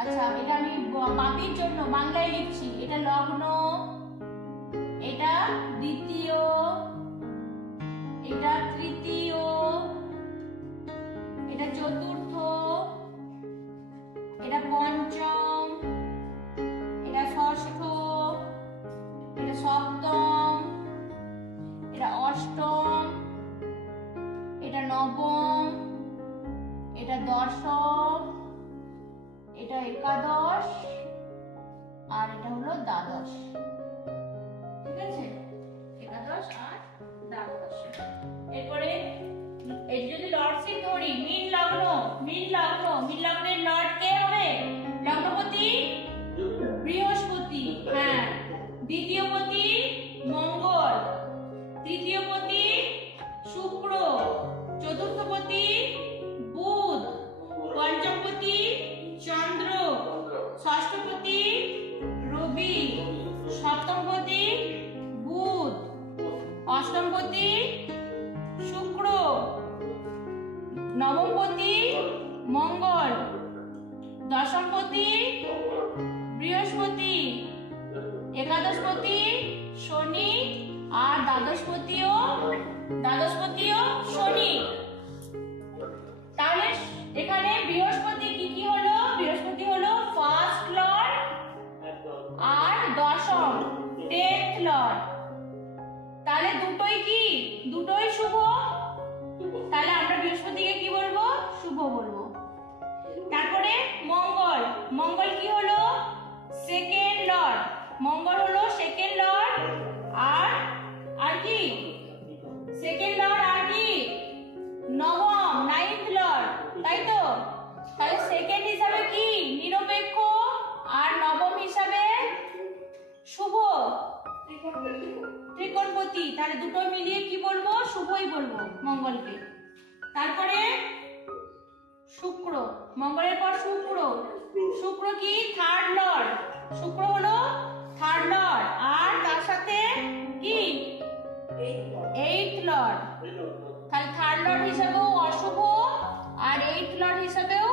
আচ্ছা, এটা আমি বাপির জন্য বাংলায় লিখছি। এটা লগ্ন, এটা দ্বিতীয়, এটা তৃতীয়, এটা চতুর্থ, এটা পঞ্চম, এটা ষষ্ঠ, এটা সপ্তম, এটা অষ্টম, এটা নবম, এটা দশম, এটা একাদশ, আর এটা হলো দ্বাদশ। ঠিক আছে, একাদশ আর দ্বাদশ। এরপরে এই যদি লর্ডশিপ ধরি, মীন লগ্ন, মীন লগ্ন, মীন লগ্নের লর্ড কে হবে? লগ্নপতি বৃহস্পতি। হ্যাঁ, দ্বিতীয় পতি মঙ্গল, তৃতীয় পতি শুক্র, চতুর্থ পতি বুধ, পঞ্চম পতি চন্দ্র, ষষ্ঠ পতি রবি, সপ্তম পতি বুধ, অষ্টম পতি শুক্র, নবম পতি মঙ্গল, দশম পতি বৃহস্পতি, একাদশ পতি শনি, আর দ্বাদশ পতিও শনি। তাহলে এখানে বৃহস্পতি কি কি হলো? বৃহস্পতি হলো ফার্স্ট লর্ড আর দশম 10th লর্ড। তাহলে দুটোই কি? দুটোই শুভ। তাহলে আমরা বৃহস্পতিকে কি বলবো? শুভ বলবো। তারপরে মঙ্গল, মঙ্গল কি হলো? সেকেন্ড লর্ড, মঙ্গল হলো সেকেন্ড লর্ড, আর কি সেকেন্ড লর্ড, আর কি নবম 9th লর্ড, তাই তো? তাহলে সেকেন্ড হিসাবে কি? নিরপেক্ষ, আর নবম হিসাবে শুভ, ত্রিকোণপতি। তাহলে দুটো মিলিয়ে কি বলবো? শুভই বলবো মঙ্গলকে। তারপরে শুক্র, মঙ্গলের পর শুক্র, শুক্র কি? থার্ড লর্ড, শুক্র হলো থার্ড লর্ড, আর তার সাথে কি? 8th Lord. তাহলে থার্ড লর্ড হিসাবেও অশুভ, আর 8th লর্ড হিসাবেও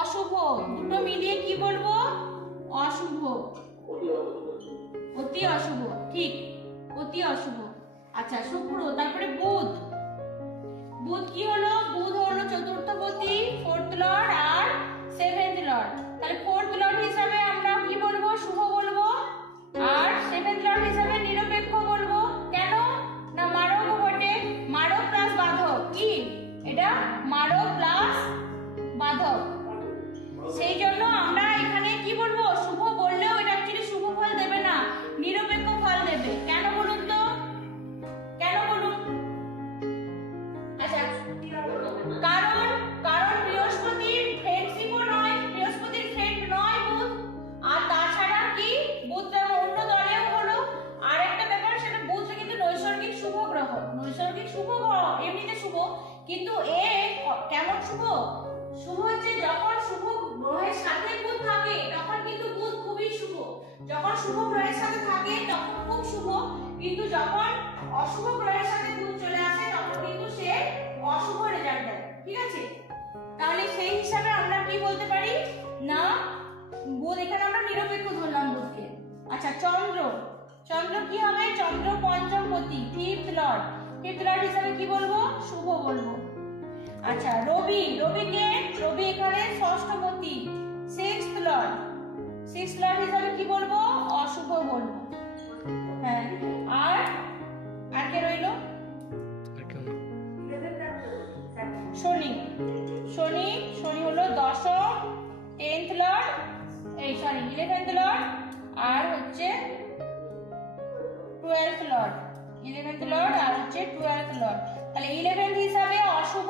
অশুভ। দুটো মিলিয়ে কি বলবো? অশুভ, অতি অশুভ। ঠিক, অতি অশুভ। আচ্ছা, শুক্র। তারপরে বুধ, বুধ কি হলো? বুধ হলো চতুর্থ পতি, 4th লর্ড আর 7th লর্ড। তাহলে 4th লর্ড হিসাবে আমরা কি বলবো? শুভ বলবো, আর 7th লর্ড হিসাবে নিরপেক্ষ বলবো। কেন না? মারক বটে, মারক প্লাস বাধক। কি এটা? মারক প্লাস বাধক। সেই জন্য আমরা এখানে কি বলবো? শুভ বললেও এটা অ্যাকচুয়ালি শুভ ফল দেবে না, নিরপেক্ষ ফল দেবে। কেন বলুন তো? কেন বলুন? আচ্ছা, কারণ বৃহস্পতির ফ্রেন্ডশিপও নয়, বৃহস্পতির ফ্রেন্ড নয় বুধ। আর তাছাড়া কি? বুধ যেমন অন্য দলেও হলো। আর একটা ব্যাপার, সেটা বুধ কিন্তু নৈসর্গিক শুভ গ্রহ, নৈসর্গিক শুভ গ্রহ, এমনিতে শুভ। কিন্তু এ কেমন শুভ? শুভ হচ্ছে যখন শুভ গ্রহের সাথে বুধ থাকে তখন কিন্তু বুধ খুবই শুভ। যখন শুভ গ্রহের সাথে থাকে তখন খুব শুভ, কিন্তু যখন অশুভ গ্রহের সাথে বুধ চলে আসে তখন কিন্তু সে অশুভ রেজাল্ট দেয়। ঠিক আছে? তাহলে সেই হিসাবে আমরা কি বলতে পারি? না, বুধ এখানে আমরা নিরপেক্ষ ধরলাম বুধকে। আচ্ছা, চন্দ্র, চন্দ্র কি হবে? চন্দ্র পঞ্চম পতি, 5th লর্ড, 5th লর্ড হিসাবে কি বলবো? শুভ বলবো। আচ্ছা, রবি, রবিকে রবি এখানে ষষ্ঠ পতি, 6th লর্ড, 6th লর্ড হিসাবে কি বলবো? অশুভ বলবো। হ্যাঁ, আর কে রইলো? শনি, শনি, শনি হলো দশম, 10th লর্ড, 11th লর্ড, আর হচ্ছে 12th লর্ড, 11th লর্ড আর হচ্ছে 12th লর্ড। তাহলে 11th হিসাবে অশুভ,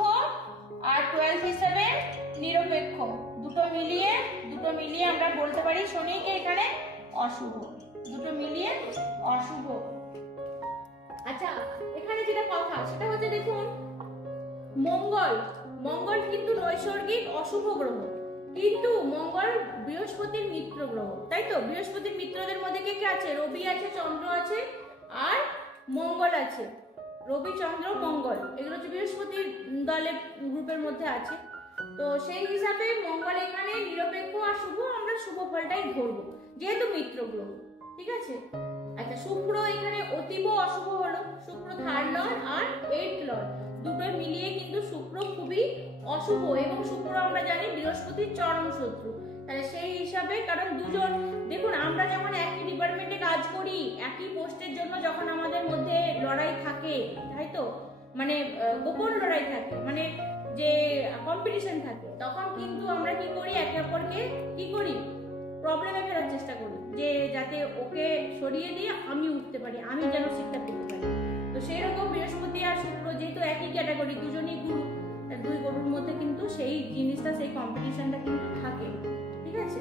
আর 12th হিসাবে নিরপেক্ষ। দুটো মিলিয়ে আমরা বলতে পারি শনিকে এখানে অশুভ, দুটো মিলিয়ে অশুভ। আচ্ছা, এখানে যেটা কথা সেটা হচ্ছে, দেখুন মঙ্গল, মঙ্গল কিন্তু নৈসর্গিক অশুভ গ্রহ, কিন্তু মঙ্গল বৃহস্পতির মিত্র গ্রহ, তাই তো? বৃহস্পতির মিত্রদের মধ্যে কে কে আছে? রবি আছে, চন্দ্র আছে, আর মঙ্গল আছে। রবি, চন্দ্র, মঙ্গল, এগুলো হচ্ছে বৃহস্পতির দলের গ্রুপের মধ্যে আছে। তো সেই হিসাবে মঙ্গল এখানে নিরপেক্ষ আর শুভ, আমরা শুভ ফলটাই ধরবো যেহেতু মিত্র গ্রহ, ঠিক আছে। আচ্ছা, শুক্র এখানে অতীব অশুভ হলো, শুক্র 3rd লর্ড আর 8th লর্ড দুটো মিলিয়ে কিন্তু শুক্র খুবই অশুভ, এবং শুক্র আমরা জানি বৃহস্পতির চরম শত্রু। তাহলে সেই হিসাবে, কারণ দুজন, দেখুন আমরা যখন একই ডিপার্টমেন্টে কাজ করি, একই পোস্টের জন্য যখন আমাদের মধ্যে লড়াই থাকে, তাই তো, মানে গোপন লড়াই থাকে, মানে যে কম্পিটিশন থাকে, তখন কিন্তু আমরা কি করি, একে অপরকে কি করি, প্রবলেমে ফেরার চেষ্টা করি, যে যাতে ওকে সরিয়ে দিয়ে আমি উঠতে পারি, আমি যেন শিক্ষা পেতে পারি। তো সেই রকম বৃহস্পতি আর শুক্র যেহেতু একই ক্যাটাগরি, দুজনই গুরু, দুই গুরুর মধ্যে কিন্তু সেই জিনিসটা, সেই কম্পিটিশনটা কিন্তু থাকে, ঠিক আছে।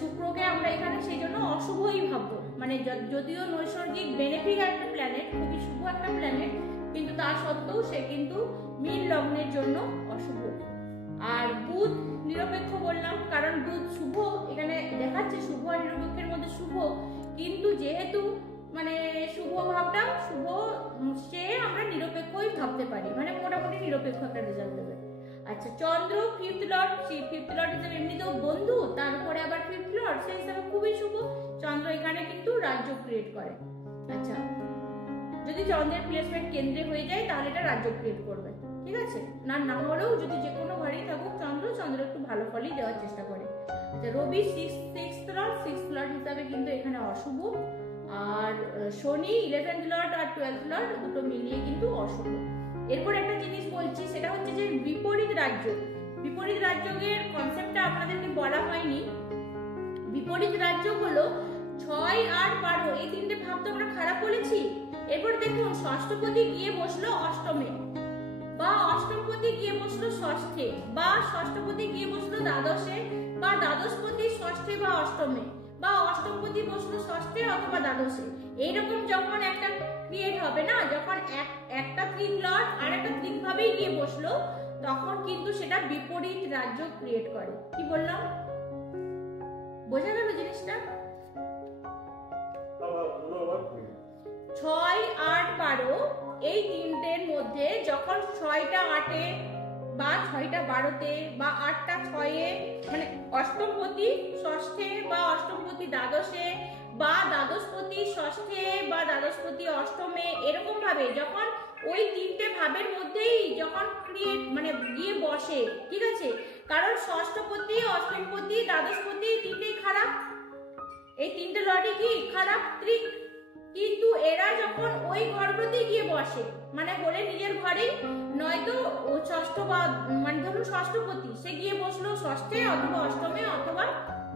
শুক্রকে আমরা এখানে সেই জন্য অশুভই ভাববো, মানে যদিও নৈসর্গিক বেনিফিক একটা প্ল্যানেট, খুবই শুভ একটা প্ল্যানেট, কিন্তু তা সত্ত্বেও সে কিন্তু মীন লগ্নের জন্য অশুভ। আর বুধ নিরপেক্ষ বললাম, কারণ বুধ শুভ, এখানে দেখাচ্ছে শুভ আর নিরপেক্ষের মধ্যে শুভ, কিন্তু যেহেতু মানে শুভ ভাবটা শুভ, সে আমরা নিরপেক্ষই ভাবতে পারি, মানে মোটামুটি নিরপেক্ষ একটা রেজাল্ট দেবে। আচ্ছা, চন্দ্র 5th লর্ড, সেই 5th লর্ড হিসেবে এমনিতেও বন্ধু, তারপরে আবার 5th লর্ড, সেই হিসাবে খুবই শুভ। চন্দ্র এখানে কিন্তু রাজ্য ক্রিয়েট করে। আচ্ছা, যদি চন্দ্রের প্লেসমেন্ট কেন্দ্রে হয়ে যায় তাহলে এটা রাজ্য ক্রিয়েট করবে, ঠিক আছে। না হলেও যদি যে কোনো ঘরেই থাকুক চন্দ্র একটু ভালো ফলই দেওয়ার চেষ্টা করে। আচ্ছা, রবি 6th লর্ড হিসাবে কিন্তু এখানে অশুভ, আর শনি 11th লর্ড আর 12th লর্ড দুটো মিলিয়ে কিন্তু অশুভ। এরপর একটা জিনিস বলছি, সেটা হচ্ছে যে বিপরীত রাজ্য। বিপরীত রাজ্যের কনসেপ্টটা আপনাদেরকে বলা হয়নি। বিপরীত রাজ্য হলো 6 8 12, এই তিনটে ভাব তো আমরা খারাপ বলেছি। এরপর দেখুন, ষষ্ঠপতি গিয়ে বসলো অষ্টমে, বা অষ্টমপতি গিয়ে বসলো ষষ্ঠে, বা ষষ্ঠপতি গিয়ে বসলো দ্বাদশে, বা দ্বাদশপতি ষষ্ঠে বা অষ্টমে, বা অষ্টমপতি বসলো ষষ্ঠে অথবা দ্বাদশে। এইরকম যখন একটা ক্রিয়েট হবে না, যখন একটা ত্রিক লর্ড আর একটা ত্রিক ভাবেই গিয়ে বসলো, তখন কিন্তু সেটা বিপরীত রাজ্য ক্রিয়েট করে। কি বললাম, বোঝা গেল জিনিসটা? 6 8 12 এই তিনটের মধ্যে যখন 6টা 8-এ বা 6টা 12-তে বা 8টা 6-এ, মানে অষ্টমপতি ষষ্ঠে বা অষ্টমপতি দ্বাদশে বা দ্বাদশপতি ষষ্ঠে বা দ্বাদশপতি অষ্টমে, এরকম ভাবে যখন ওই তিনটে ভাবের মধ্যেই যখন ক্রিয়েট মানে গিয়ে বসে, ঠিক আছে। কারণ ষষ্ঠপতি, অষ্টমপতি, দ্বাদশপতি তিনটেই খারাপ, এই তিনটে লর্ডই কি খারাপ, ত্রিক। কিন্তু এরা যখন ওই ঘরগুলোতে গিয়ে বসে, মানে বলে নিজের ঘরেই, নয়তো ও ষষ্ঠ বা মানে ধরুন ষষ্ঠপতি, সে গিয়ে বসলো ষষ্ঠে অথবা অষ্টমে অথবা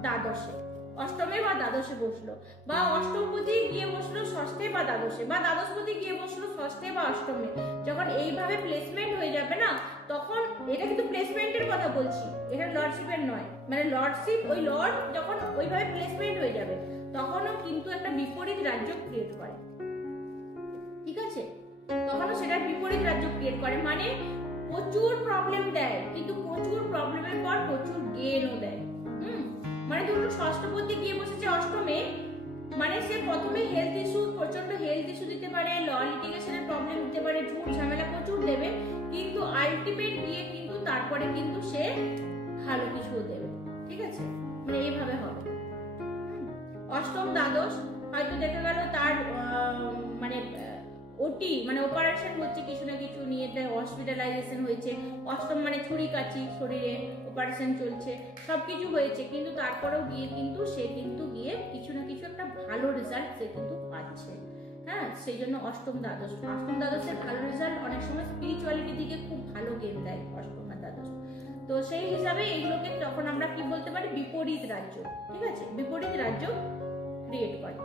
দ্বাদশে, অষ্টমে বা দ্বাদশে বসলো, বা অষ্টমপতি গিয়ে বসলো ষষ্ঠে বা দ্বাদশে, বা দ্বাদশপতি গিয়ে বসলো ষষ্ঠে বা অষ্টমে। যখন এইভাবে প্লেসমেন্ট হয়ে যাবে না, তখন এটা কিন্তু প্লেসমেন্টের কথা বলছি, এটা লর্ডশিপের নয়, মানে লর্ডশিপ, ওই লর্ড যখন ওইভাবে প্লেসমেন্ট হয়ে যাবে, তখনও কিন্তু একটা বিপরীত রাজ্য ক্রিয়েট করে, ঠিক আছে। তখনও সেটা বিপরীত রাজ্য ক্রিয়েট করে, মানে প্রচুর প্রবলেম দেয়, কিন্তু প্রচুর প্রবলেমের পর প্রচুর গেনও দেয়। মানে ধরুন ষষ্ঠপতি গিয়ে বসেছে অষ্টমে, মানে সে প্রথমে হেলথ ইস্যু, প্রচন্ড হেলথ ইস্যু দিতে পারে, ল লিটিগেশনের প্রবলেম দিতে পারে, ঝুট ঝামেলা প্রচুর দেবে, কিন্তু আলটিমেট গিয়ে কিন্তু তারপরে কিন্তু সে ভালো কিছু দেবে, ঠিক আছে। মানে এইভাবে হবে। অষ্টম দ্বাদশ হয়তো দেখা গেল তার মানে ওটি মানে অপারেশন হচ্ছে, কিছু না কিছু নিয়ে হসপিটালাইজেশন হয়েছে, অষ্টম মানে ছুরি কাচি, শরীরে অপারেশন চলছে, সবকিছু হয়েছে, কিন্তু তারপরেও গিয়ে কিন্তু সে কিন্তু গিয়ে কিছু না কিছু একটা ভালো রেজাল্ট সে কিন্তু পাচ্ছে। হ্যাঁ, সেই জন্য অষ্টম দ্বাদশের ভালো রেজাল্ট অনেক সময় স্পিরিচুয়ালিটি দিকে খুব ভালো গেম দেয় অষ্টম আর দ্বাদশ। তো সেই হিসাবে এগুলোকে তখন আমরা কি বলতে পারি, বিপরীত রাজ্য, ঠিক আছে, বিপরীত রাজ্য ক্রিয়েট করে।